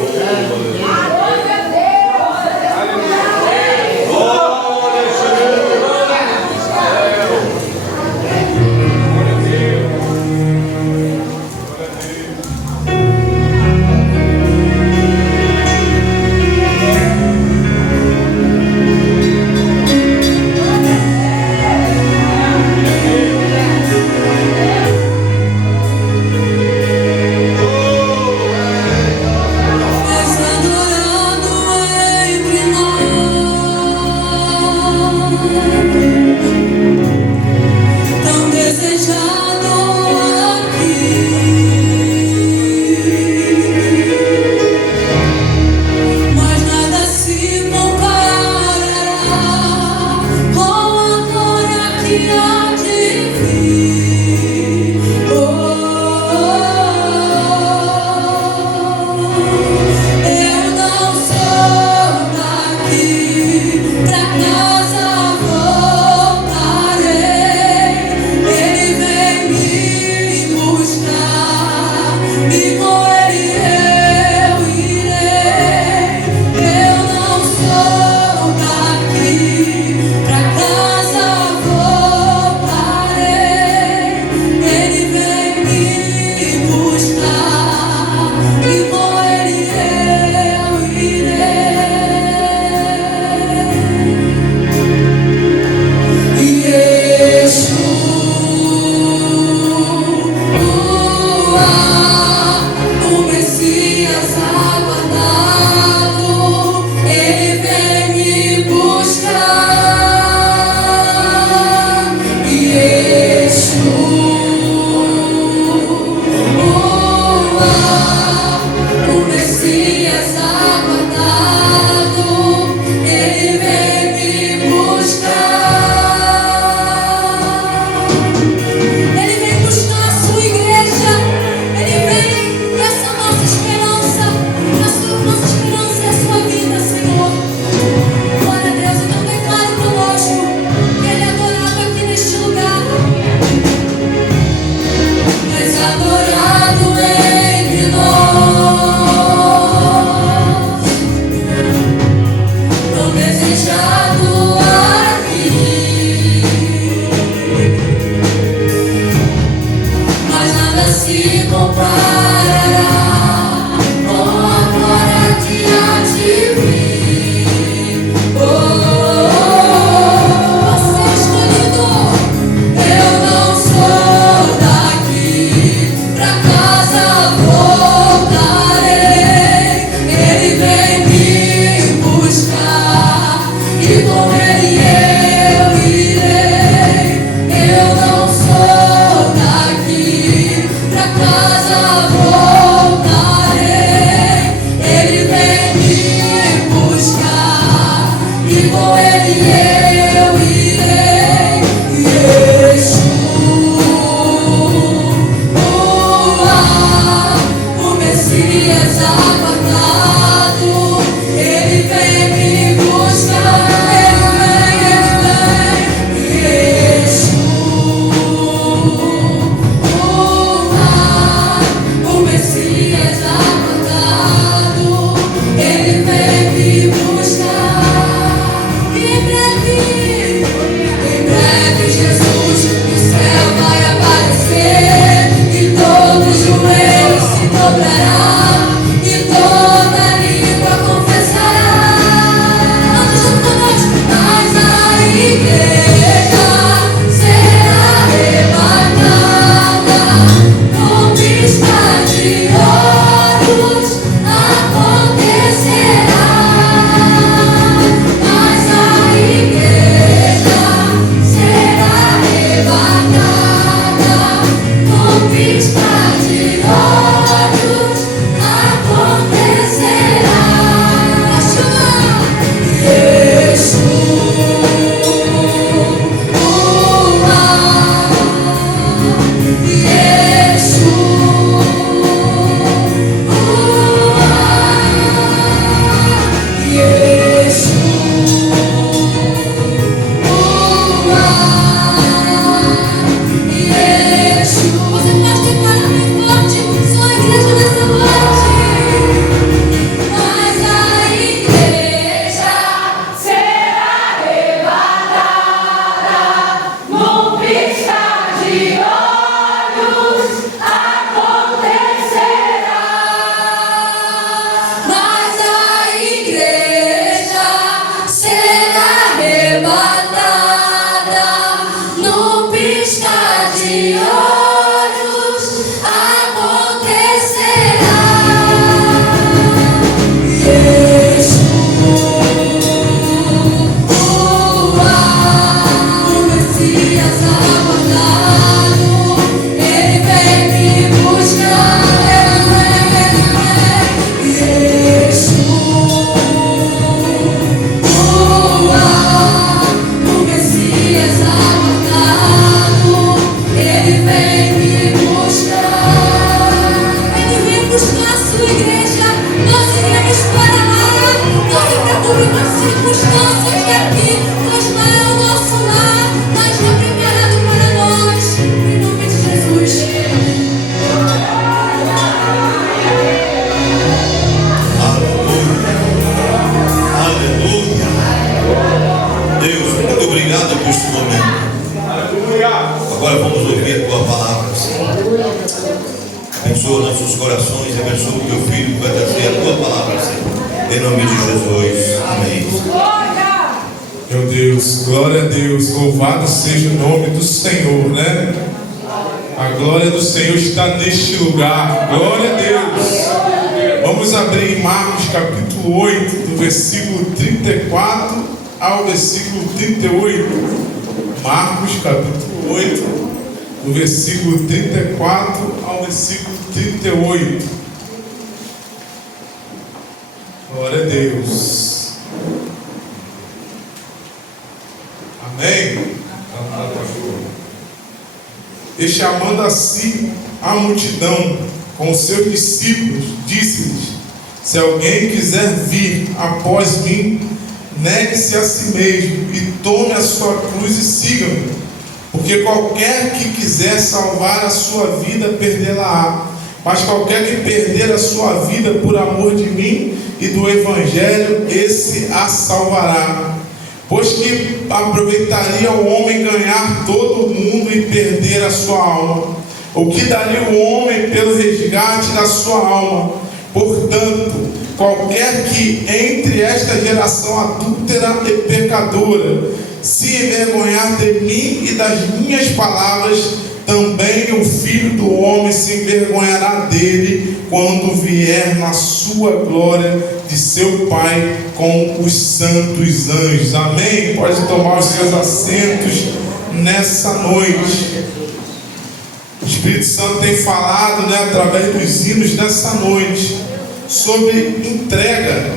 Nós adoramos. Abençoa nossos corações, abençoa o teu filho que vai trazer a tua palavra, Senhor. Em nome de Jesus. Amém. Meu Deus, glória a Deus, louvado seja o nome do Senhor, né? A glória do Senhor está neste lugar, glória a Deus. Vamos abrir em Marcos capítulo 8, do versículo 34 ao versículo 38. Marcos capítulo 8, do versículo 34 ao versículo 38. Glória a Deus. Amém? E chamando a si a multidão com os seus discípulos, disse-lhes: se alguém quiser vir após mim, negue-se a si mesmo e tome a sua cruz e siga-me. Porque qualquer que quiser salvar a sua vida, perdê-la-á. Mas qualquer que perder a sua vida por amor de mim e do Evangelho, esse a salvará. Pois que aproveitaria o homem ganhar todo o mundo e perder a sua alma? O que daria o homem pelo resgate da sua alma? Portanto, qualquer que entre esta geração adúltera e pecadora se envergonhar de mim e das minhas palavras, também o Filho do Homem se envergonhará dele quando vier na sua glória de seu Pai com os santos anjos. Amém? Pode tomar os seus assentos nessa noite. O Espírito Santo tem falado, através dos hinos nessa noite, sobre entrega.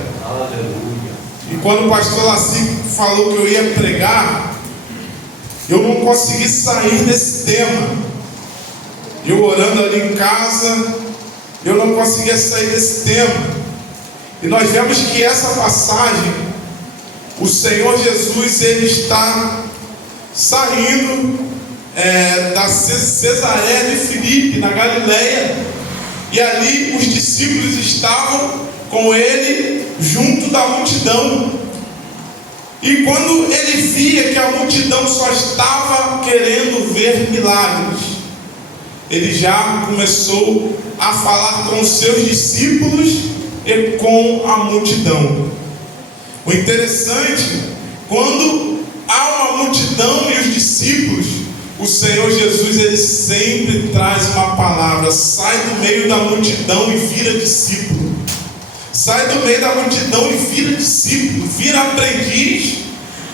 E quando o pastor Laci falou que eu ia pregar, eu não consegui sair desse tema. Eu orando ali em casa, eu não conseguia sair desse tema. E nós vemos que essa passagem, o Senhor Jesus, ele está saindo da Cesareia de Filipe, na Galileia, e ali os discípulos estavam com ele junto da multidão. E quando ele via que a multidão só estava querendo ver milagres, ele já começou a falar com os seus discípulos e com a multidão. O interessante, quando há uma multidão e os discípulos, o Senhor Jesus, ele sempre traz uma palavra: sai do meio da multidão e vira discípulo. Sai do meio da multidão e vira discípulo, vira aprendiz,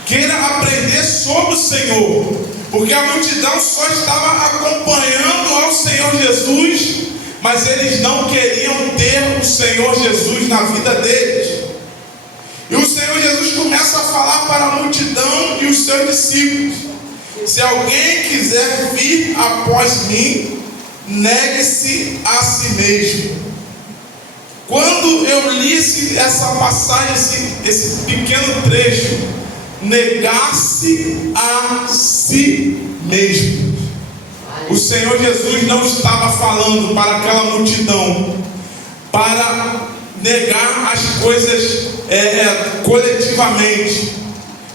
queira aprender sobre o Senhor, porque a multidão só estava acompanhando ao Senhor Jesus, mas eles não queriam ter o Senhor Jesus na vida deles. E o Senhor Jesus começa a falar para a multidão e os seus discípulos: se alguém quiser vir após mim, negue-se a si mesmo. Quando eu li essa passagem, esse pequeno trecho, negar-se a si mesmo, o Senhor Jesus não estava falando para aquela multidão para negar as coisas coletivamente,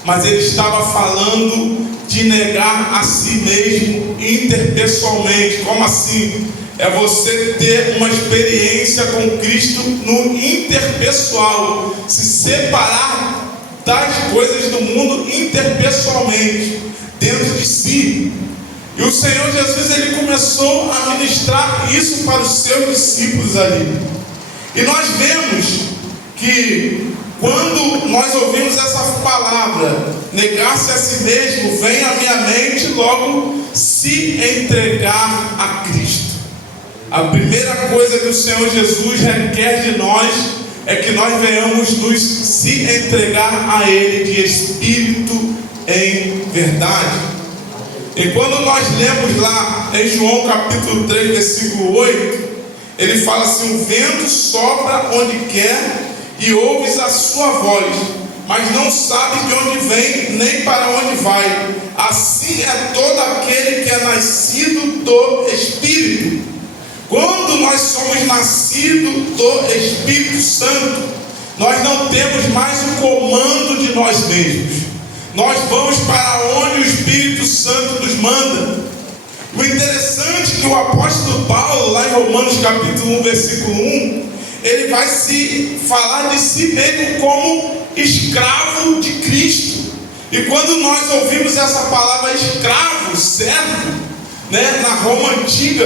mas ele estava falando de negar a si mesmo interpessoalmente. Como assim? É você ter uma experiência com Cristo no interpessoal, se separar das coisas do mundo interpessoalmente, dentro de si. E o Senhor Jesus, ele começou a ministrar isso para os seus discípulos ali. E nós vemos que quando nós ouvimos essa palavra, negar-se a si mesmo, vem à minha mente logo se entregar a Cristo. A primeira coisa que o Senhor Jesus requer de nós é que nós venhamos nos se entregar a Ele de espírito em verdade. E quando nós lemos lá em João capítulo 3, versículo 8, ele fala assim: o vento sopra onde quer e ouves a sua voz, mas não sabe de onde vem, nem para onde vai. Assim é todo aquele que é nascido do Espírito. Quando nós somos nascidos do Espírito Santo, nós não temos mais o comando de nós mesmos. Nós vamos para onde o Espírito Santo nos manda. O interessante é que o apóstolo Paulo, lá em Romanos capítulo 1, versículo 1, ele vai se falar de si mesmo como escravo de Cristo. E quando nós ouvimos essa palavra escravo, servo, na Roma antiga,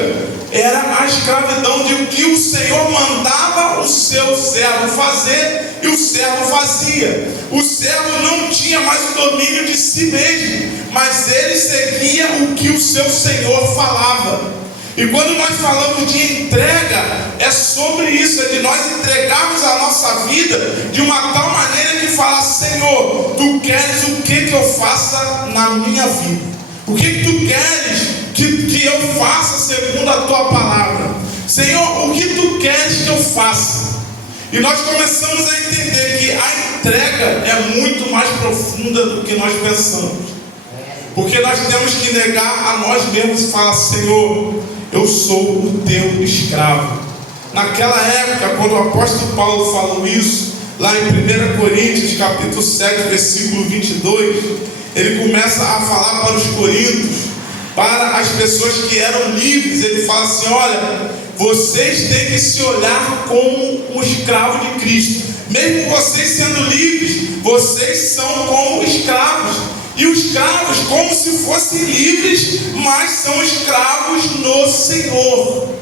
era a escravidão de que o Senhor mandava o seu servo fazer e o servo fazia. O servo não tinha mais o domínio de si mesmo, mas ele seguia o que o seu Senhor falava. E quando nós falamos de entrega, é sobre isso, é de nós entregarmos a nossa vida de uma tal maneira que fala: Senhor, Tu queres o que eu faça na minha vida? O que Tu queres que eu faça segundo a Tua palavra? Senhor, o que Tu queres que eu faça? E nós começamos a entender que a entrega é muito mais profunda do que nós pensamos. Porque nós temos que negar a nós mesmos e falar: Senhor, eu sou o Teu escravo. Naquela época, quando o apóstolo Paulo falou isso, lá em 1 Coríntios capítulo 7, versículo 22, ele começa a falar para os coríntios, para as pessoas que eram livres. Ele fala assim: olha, vocês têm que se olhar como um escravo de Cristo. Mesmo vocês sendo livres, vocês são como escravos. E os escravos como se fossem livres, mas são escravos no Senhor.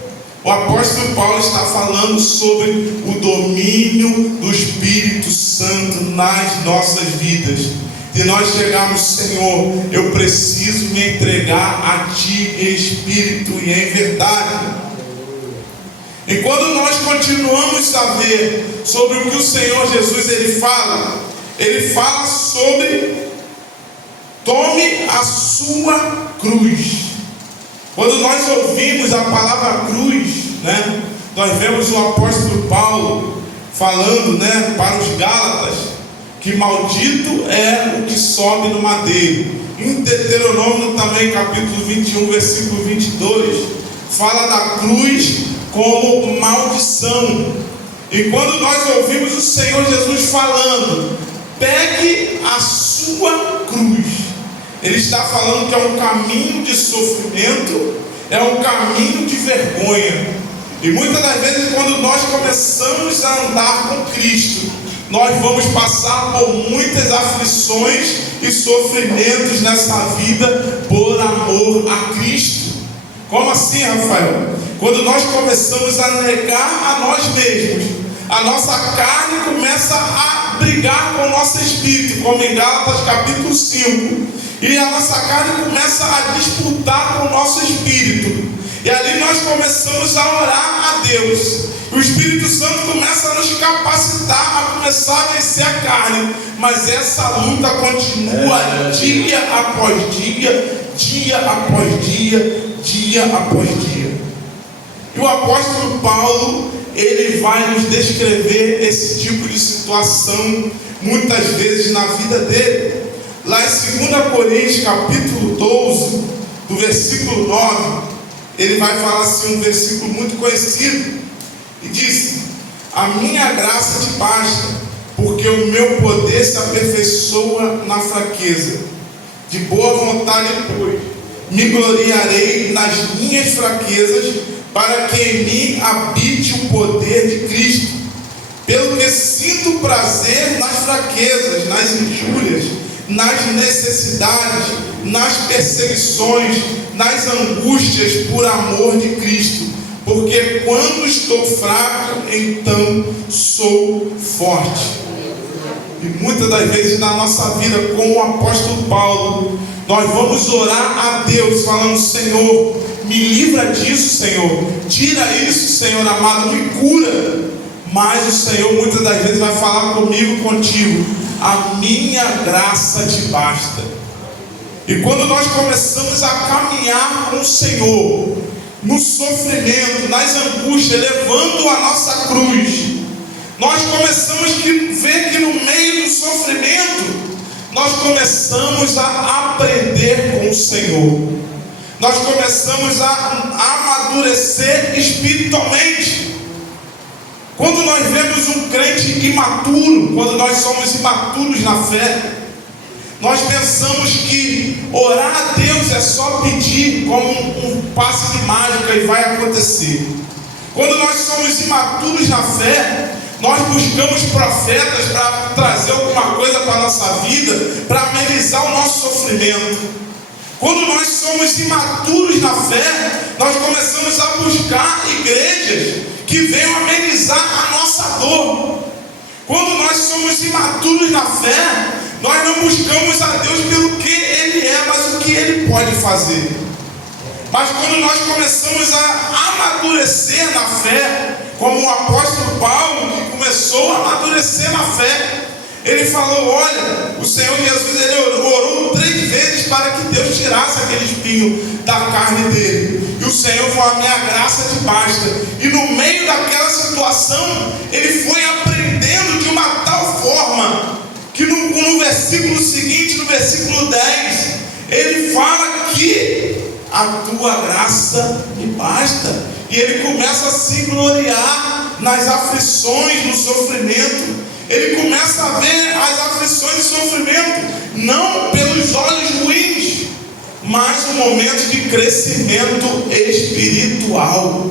O apóstolo Paulo está falando sobre o domínio do Espírito Santo nas nossas vidas. E nós chegamos: Senhor, eu preciso me entregar a Ti em espírito e em verdade. E quando nós continuamos a ver sobre o que o Senhor Jesus ele fala sobre: tome a sua cruz. Quando nós ouvimos a palavra cruz, nós vemos o apóstolo Paulo falando, para os Gálatas, que maldito é o que sobe no madeiro. Em Deuteronômio também, capítulo 21, versículo 22, fala da cruz como maldição. E quando nós ouvimos o Senhor Jesus falando: pegue a sua cruz, Ele está falando que é um caminho de sofrimento, é um caminho de vergonha. E muitas das vezes, quando nós começamos a andar com Cristo, nós vamos passar por muitas aflições e sofrimentos nessa vida por amor a Cristo. Como assim, Rafael? Quando nós começamos a negar a nós mesmos, a nossa carne começa a brigar com o nosso espírito, como em Gálatas capítulo 5. E a nossa carne começa a disputar com o nosso espírito. E ali nós começamos a orar a Deus. O Espírito Santo começa a nos capacitar a começar a vencer a carne. Mas essa luta continua dia após dia, dia após dia, dia após dia. E o apóstolo Paulo, ele vai nos descrever esse tipo de situação muitas vezes na vida dele. Lá em 2 Coríntios capítulo 12, do versículo 9, ele vai falar assim, um versículo muito conhecido, e diz: a minha graça te basta, porque o meu poder se aperfeiçoa na fraqueza. De boa vontade, pois, me gloriarei nas minhas fraquezas, para que em mim habite o poder de Cristo. Pelo que sinto prazer nas fraquezas, nas injúrias, nas necessidades, nas perseguições, nas angústias por amor de Cristo. Porque quando estou fraco, então sou forte. E muitas das vezes na nossa vida, como o apóstolo Paulo, nós vamos orar a Deus falando: Senhor, me livra disso, Senhor. Tira isso, Senhor amado, me cura. Mas o Senhor muitas das vezes vai falar comigo, contigo: a minha graça te basta. E quando nós começamos a caminhar com o Senhor, no sofrimento, nas angústias, levando a nossa cruz, nós começamos a ver que no meio do sofrimento começamos a aprender com o Senhor, nós começamos a amadurecer espiritualmente. Quando nós vemos um crente imaturo, quando nós somos imaturos na fé, nós pensamos que orar a Deus é só pedir como um passe de mágica e vai acontecer. Quando nós somos imaturos na fé, nós buscamos profetas para trazer alguma coisa para a nossa vida, para amenizar o nosso sofrimento. Quando nós somos imaturos na fé, nós começamos a buscar igrejas que venham amenizar a nossa dor. Quando nós somos imaturos na fé, nós não buscamos a Deus pelo que Ele é, mas o que Ele pode fazer. Mas quando nós começamos a amadurecer na fé, como o apóstolo Paulo, que começou a amadurecer na fé, ele falou: olha, o Senhor Jesus, ele orou 3 vezes para que Deus tirasse aquele espinho da carne dele. E o Senhor falou: a minha graça te basta. E no meio daquela situação, ele foi aprendendo de uma tal forma, que no versículo seguinte, no versículo 10, ele fala que a tua graça me basta. E ele começa a se gloriar nas aflições, no sofrimento. Ele começa a ver as aflições e sofrimento não pelos olhos ruins, mas um momento de crescimento espiritual.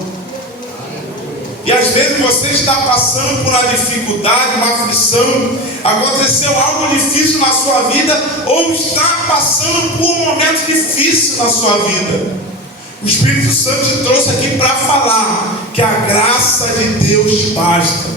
E às vezes você está passando por uma dificuldade, uma aflição, aconteceu algo difícil na sua vida, ou está passando por um momento difícil na sua vida. O Espírito Santo te trouxe aqui para falar que a graça de Deus basta.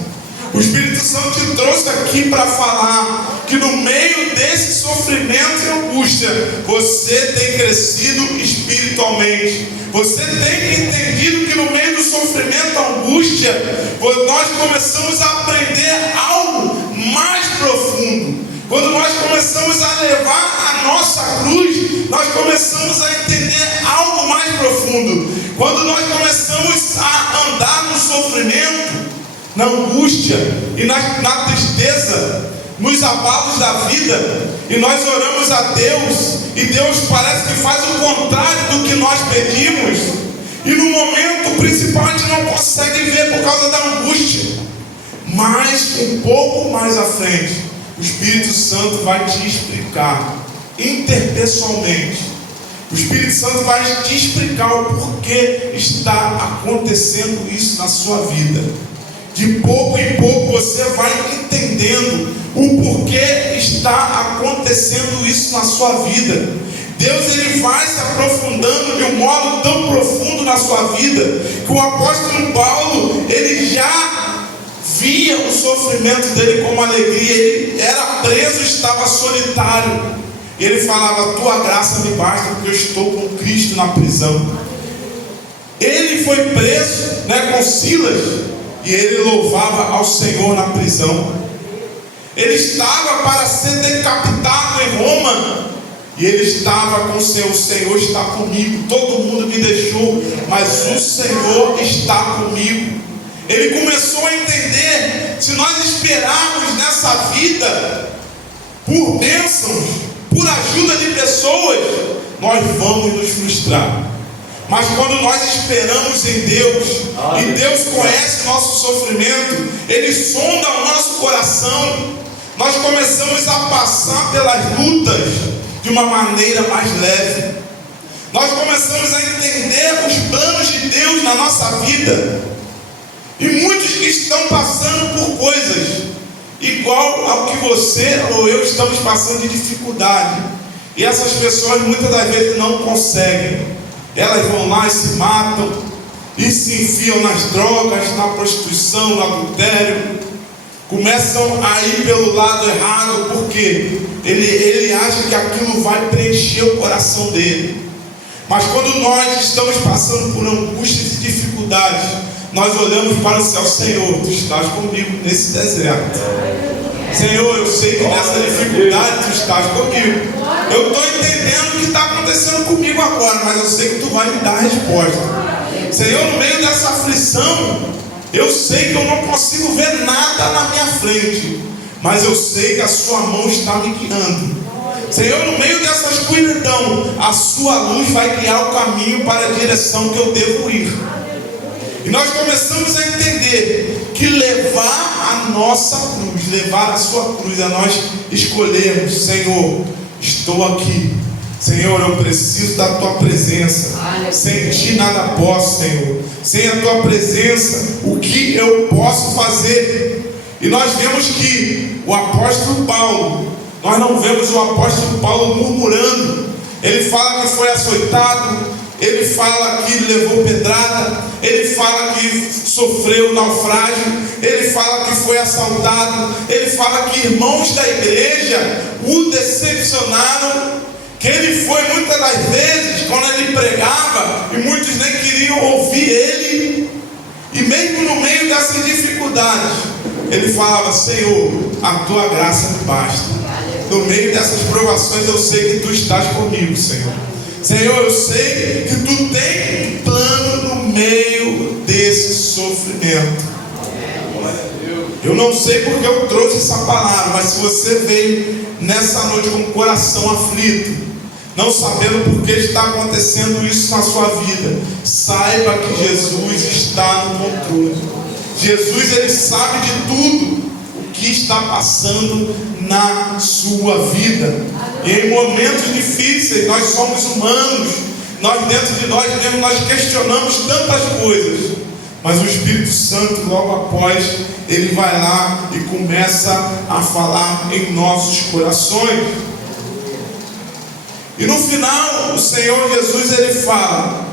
O Espírito Santo te trouxe aqui para falar que no meio desse sofrimento e angústia, você tem crescido espiritualmente. Você tem entendido que no meio do sofrimento e angústia, nós começamos a aprender algo mais profundo. Quando nós começamos a levar a nossa cruz, nós começamos a entender algo mais profundo. Quando nós começamos a andar no sofrimento, na angústia e na tristeza, nos abalos da vida, e nós oramos a Deus, e Deus parece que faz o contrário do que nós pedimos, e no momento principal a gente não consegue ver por causa da angústia, mas um pouco mais à frente, o Espírito Santo vai te explicar interpessoalmente. O Espírito Santo vai te explicar o porquê está acontecendo isso na sua vida. De pouco em pouco você vai entendendo o porquê está acontecendo isso na sua vida. Deus, ele vai se aprofundando de um modo tão profundo na sua vida, que o apóstolo Paulo, ele já via o sofrimento dele como alegria. Ele era preso, estava solitário. Ele falava: tua graça me basta, porque eu estou com Cristo na prisão. Ele foi preso, com Silas, e ele louvava ao Senhor na prisão. Ele estava para ser decapitado em Roma, e ele estava com o Senhor. O Senhor está comigo. Todo mundo me deixou, mas o Senhor está comigo. Ele começou a entender: se nós esperarmos nessa vida por bênçãos, por ajuda de pessoas, nós vamos nos frustrar. Mas quando nós esperamos em Deus, e Deus conhece o nosso sofrimento, Ele sonda o nosso coração, nós começamos a passar pelas lutas de uma maneira mais leve. Nós começamos a entender os planos de Deus na nossa vida. E muitos que estão passando por coisas igual ao que você ou eu estamos passando de dificuldade, e essas pessoas muitas das vezes não conseguem. Elas vão lá e se matam, e se enfiam nas drogas, na prostituição, no adultério, começam a ir pelo lado errado, porque ele acha que aquilo vai preencher o coração dele. Mas quando nós estamos passando por angústias e dificuldades, nós olhamos para o céu: Senhor, tu estás comigo nesse deserto. Senhor, eu sei que nessa dificuldade tu estás comigo. Eu estou entendendo o que está acontecendo comigo agora, mas eu sei que tu vai me dar a resposta. Senhor, no meio dessa aflição, eu sei que eu não consigo ver nada na minha frente, mas eu sei que a sua mão está me guiando. Senhor, no meio dessa escuridão, a sua luz vai guiar o caminho para a direção que eu devo ir. E nós começamos a entender que levar a nossa cruz, levar a sua cruz, a nós escolhermos: Senhor, estou aqui. Senhor, eu preciso da tua presença. Sem ti nada posso, Senhor. Sem a tua presença, o que eu posso fazer? E nós vemos que o apóstolo Paulo, nós não vemos o apóstolo Paulo murmurando. Ele fala que foi açoitado, ele fala que levou pedrada, ele fala que sofreu naufrágio, ele fala que foi assaltado, ele fala que irmãos da igreja o decepcionaram, que ele foi muitas das vezes, quando ele pregava, e muitos nem queriam ouvir ele, e mesmo no meio dessas dificuldades, ele falava: Senhor, a tua graça me basta. No meio dessas provações eu sei que tu estás comigo, Senhor. Senhor, eu sei que tu tem um plano no meio desse sofrimento. Eu não sei porque eu trouxe essa palavra, mas se você veio nessa noite com o coração aflito, não sabendo por que está acontecendo isso na sua vida, saiba que Jesus está no controle. Jesus, ele sabe de tudo o que está passando na sua vida. E em momentos difíceis, nós somos humanos, nós dentro de nós mesmos, nós questionamos tantas coisas, mas o Espírito Santo, logo após, ele vai lá e começa a falar em nossos corações. E no final, o Senhor Jesus, ele fala: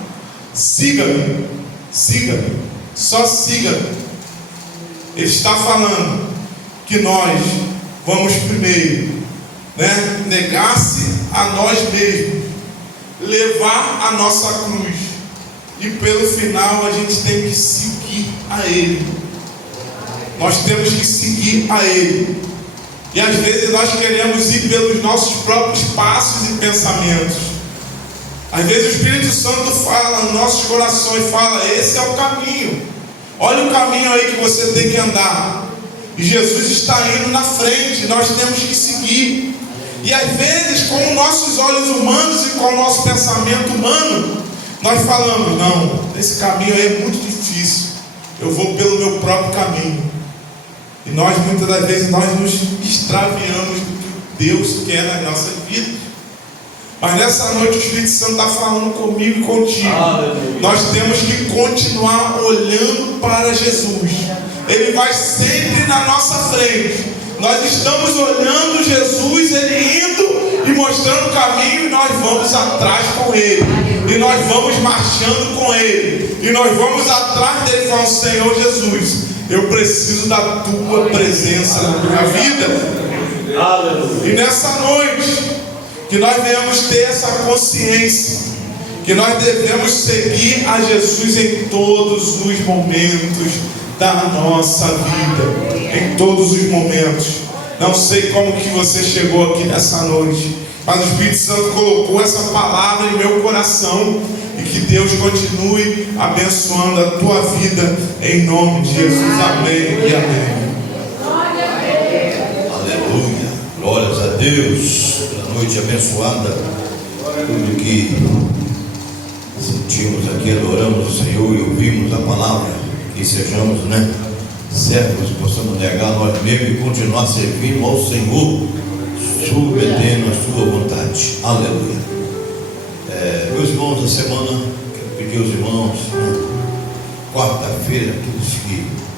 siga-me, siga-me, só siga-me. Ele está falando que nós vamos primeiro, negar-se a nós mesmos, levar a nossa cruz, e pelo final a gente tem que seguir a Ele. Nós temos que seguir a Ele. E às vezes nós queremos ir pelos nossos próprios passos e pensamentos. Às vezes o Espírito Santo fala nos nossos corações, fala: esse é o caminho, olha o caminho aí que você tem que andar. E Jesus está indo na frente, nós temos que seguir. E às vezes, com os nossos olhos humanos e com o nosso pensamento humano, nós falamos: não, esse caminho aí é muito difícil, eu vou pelo meu próprio caminho. E nós, muitas das vezes, nós nos extraviamos do que Deus quer na nossa vida. Mas nessa noite o Espírito Santo está falando comigo e contigo. Nós temos que continuar olhando para Jesus. Ele vai sempre na nossa frente. Nós estamos olhando Jesus, Ele indo e mostrando o caminho, e nós vamos atrás com Ele. E nós vamos marchando com Ele. E nós vamos atrás dele, falando: Senhor Jesus, eu preciso da tua presença na minha vida. Aleluia. E nessa noite, que nós devemos ter essa consciência, que nós devemos seguir a Jesus em todos os momentos da nossa vida. Em todos os momentos. Não sei como que você chegou aqui nessa noite, mas o Espírito Santo colocou essa palavra em meu coração. E que Deus continue abençoando a tua vida, em nome de Jesus. Amém e amém. Aleluia. Glórias a Deus pela noite abençoada. Tudo que sentimos aqui, adoramos o Senhor e ouvimos a palavra. Que sejamos, servos, possamos negar nós mesmos e continuar servindo ao Senhor, submetendo a sua vontade. Aleluia. Meus irmãos, a semana, quero pedir aos irmãos, quarta-feira, aqueles que